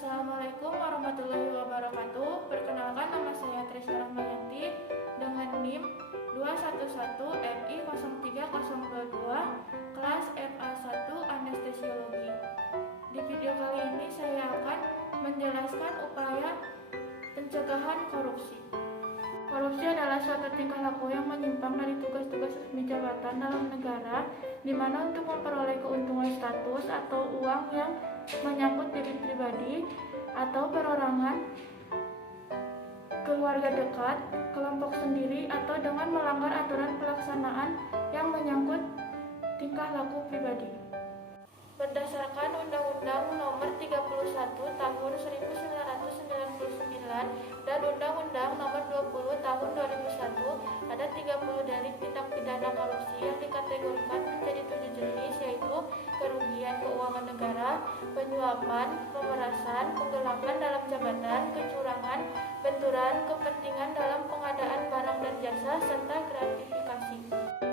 Assalamualaikum warahmatullahi wabarakatuh. Perkenalkan, nama saya Tresya Rahmayanti dengan NIM 211MI03022 kelas FA1 Anestesiologi. Di video kali ini saya akan menjelaskan upaya pencegahan korupsi. Korupsi adalah suatu tingkah laku yang menyimpang dari tugas-tugas resmi jabatan dalam negara, di mana untuk memperoleh keuntungan status atau uang yang menyangkut diri pribadi atau perorangan, keluarga dekat, kelompok sendiri, atau dengan melanggar aturan pelaksanaan yang menyangkut tingkah laku pribadi. Berdasarkan Undang-Undang Nomor 31 Tahun 1999 dan Undang-Undang Nomor 20 Tahun 2001, ada 30 delik tindak pidana korupsi yang dikategorikan menjadi 7 jenis, yaitu kerugian keuangan negara, penyuapan, pemerasan, penggelapan dalam jabatan, kecurangan, benturan kepentingan dalam pengadaan barang dan jasa, serta gratifikasi.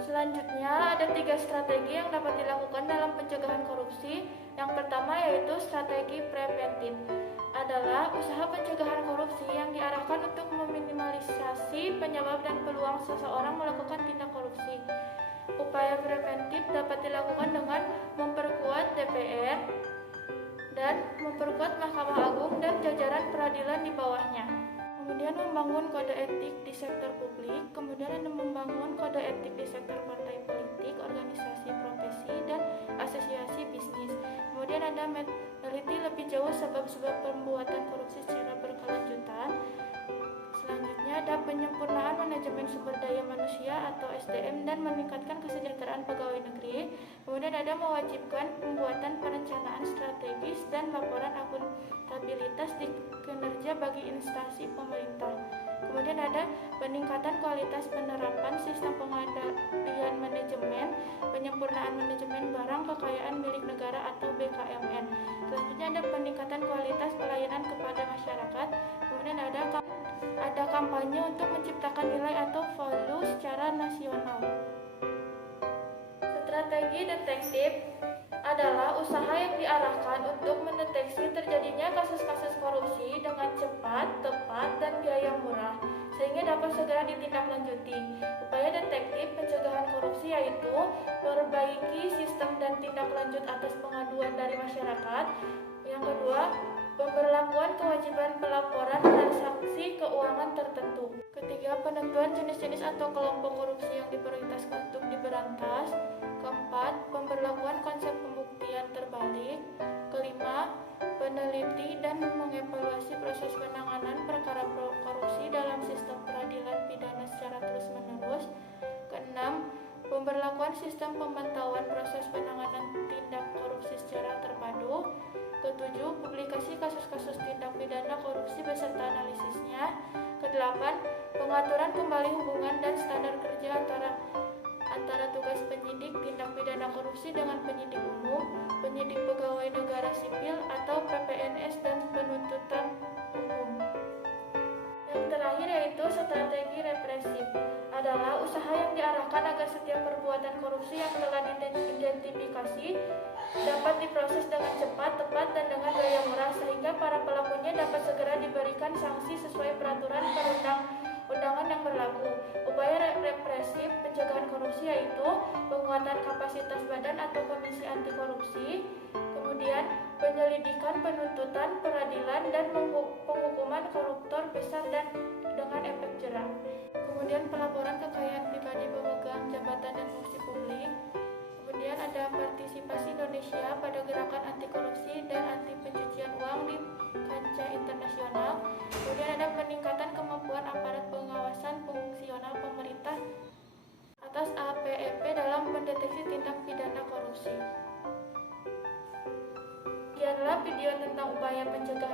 Selanjutnya, ada 3 strategi yang dapat dilakukan dalam pencegahan korupsi. Yang pertama yaitu strategi preventif, adalah usaha pencegahan korupsi yang diarahkan untuk meminimalisasi penyebab dan peluang seseorang melakukan tindak korupsi. Upaya preventif dapat dilakukan dengan memperkuat DPR dan memperkuat Mahkamah Agung dan jajaran peradilan di bawahnya. Kemudian membangun kode etik di sektor publik, kemudian ada membangun kode etik di sektor partai politik, organisasi profesi, dan asosiasi bisnis. Kemudian ada meneliti lebih jauh sebab-sebab pembuatan korupsi secara berkelanjutan. Selanjutnya ada penyempurnaan manajemen sumber daya manusia atau SDM dan meningkatkan kesejahteraan pegawai negeri. Kemudian ada mewajibkan pembuatan perencanaan strategis dan laporan akuntabilitas di kinerja bagi instansi pemerintah. Kemudian ada peningkatan kualitas penerapan sistem pengendalian manajemen, penyempurnaan manajemen barang kekayaan milik negara atau BKMN. Selanjutnya ada peningkatan kualitas pelayanan kepada masyarakat. Kemudian ada kampanye untuk menciptakan nilai atau value secara nasional. Strategi detektif adalah usaha yang diarahkan untuk mendeteksi terjadinya kasus-kasus korupsi dengan cepat, tepat, dan biaya murah, sehingga dapat segera ditindaklanjuti. Upaya detektif pencegahan korupsi yaitu memperbaiki sistem dan tindak lanjut atas pengaduan dari masyarakat. Yang kedua, pemberlakuan kewajiban pelaporan transaksi keuangan tertentu. Ketiga, penentuan jenis-jenis atau kelompok korupsi yang diprioritaskan untuk diberantas. Keempat, pemberlakuan konsep pembuktian terbalik. Kelima, peneliti dan mengevaluasi proses penanganan perkara korupsi dalam sistem peradilan pidana secara terus-menerus. Keenam, pemberlakuan sistem pemantauan proses penanganan tindak korupsi secara terpadu. Ketujuh, publikasi kasus-kasus tindak pidana korupsi beserta analisisnya. Kedelapan, pengaturan kembali hubungan dan standar kerja antara tugas penyidik tindak pidana korupsi dengan penyidik umum, penyidik pegawai negara sipil atau PPNS, dan penuntutan umum. Yang terakhir yaitu strategi represif, adalah usaha yang diarahkan agar setiap perbuatan korupsi yang telah diidentifikasi dapat diproses dengan cepat, tepat, dan dengan biaya murah, sehingga para pelakunya dapat segera diberikan sanksi sesuai peraturan perundang-undangan yang berlaku. Upaya represif pencegahan korupsi yaitu penguatan kapasitas badan atau komisi anti korupsi, kemudian penyelidikan, penuntutan, peradilan, dan penghukuman koruptor besar dan dengan efek jera. Kemudian pelaporan kekayaan pribadi pemegang jabatan dan fungsi publik. Kemudian ada partisipasi Indonesia pada gerakan anti korupsi dan anti pencucian uang di kancah internasional. Kemudian ada peningkatan kemampuan aparat pengawasan fungsional pemerintah atas APEP dalam mendeteksi tindak pidana korupsi. Sekianlah video tentang upaya pencegahan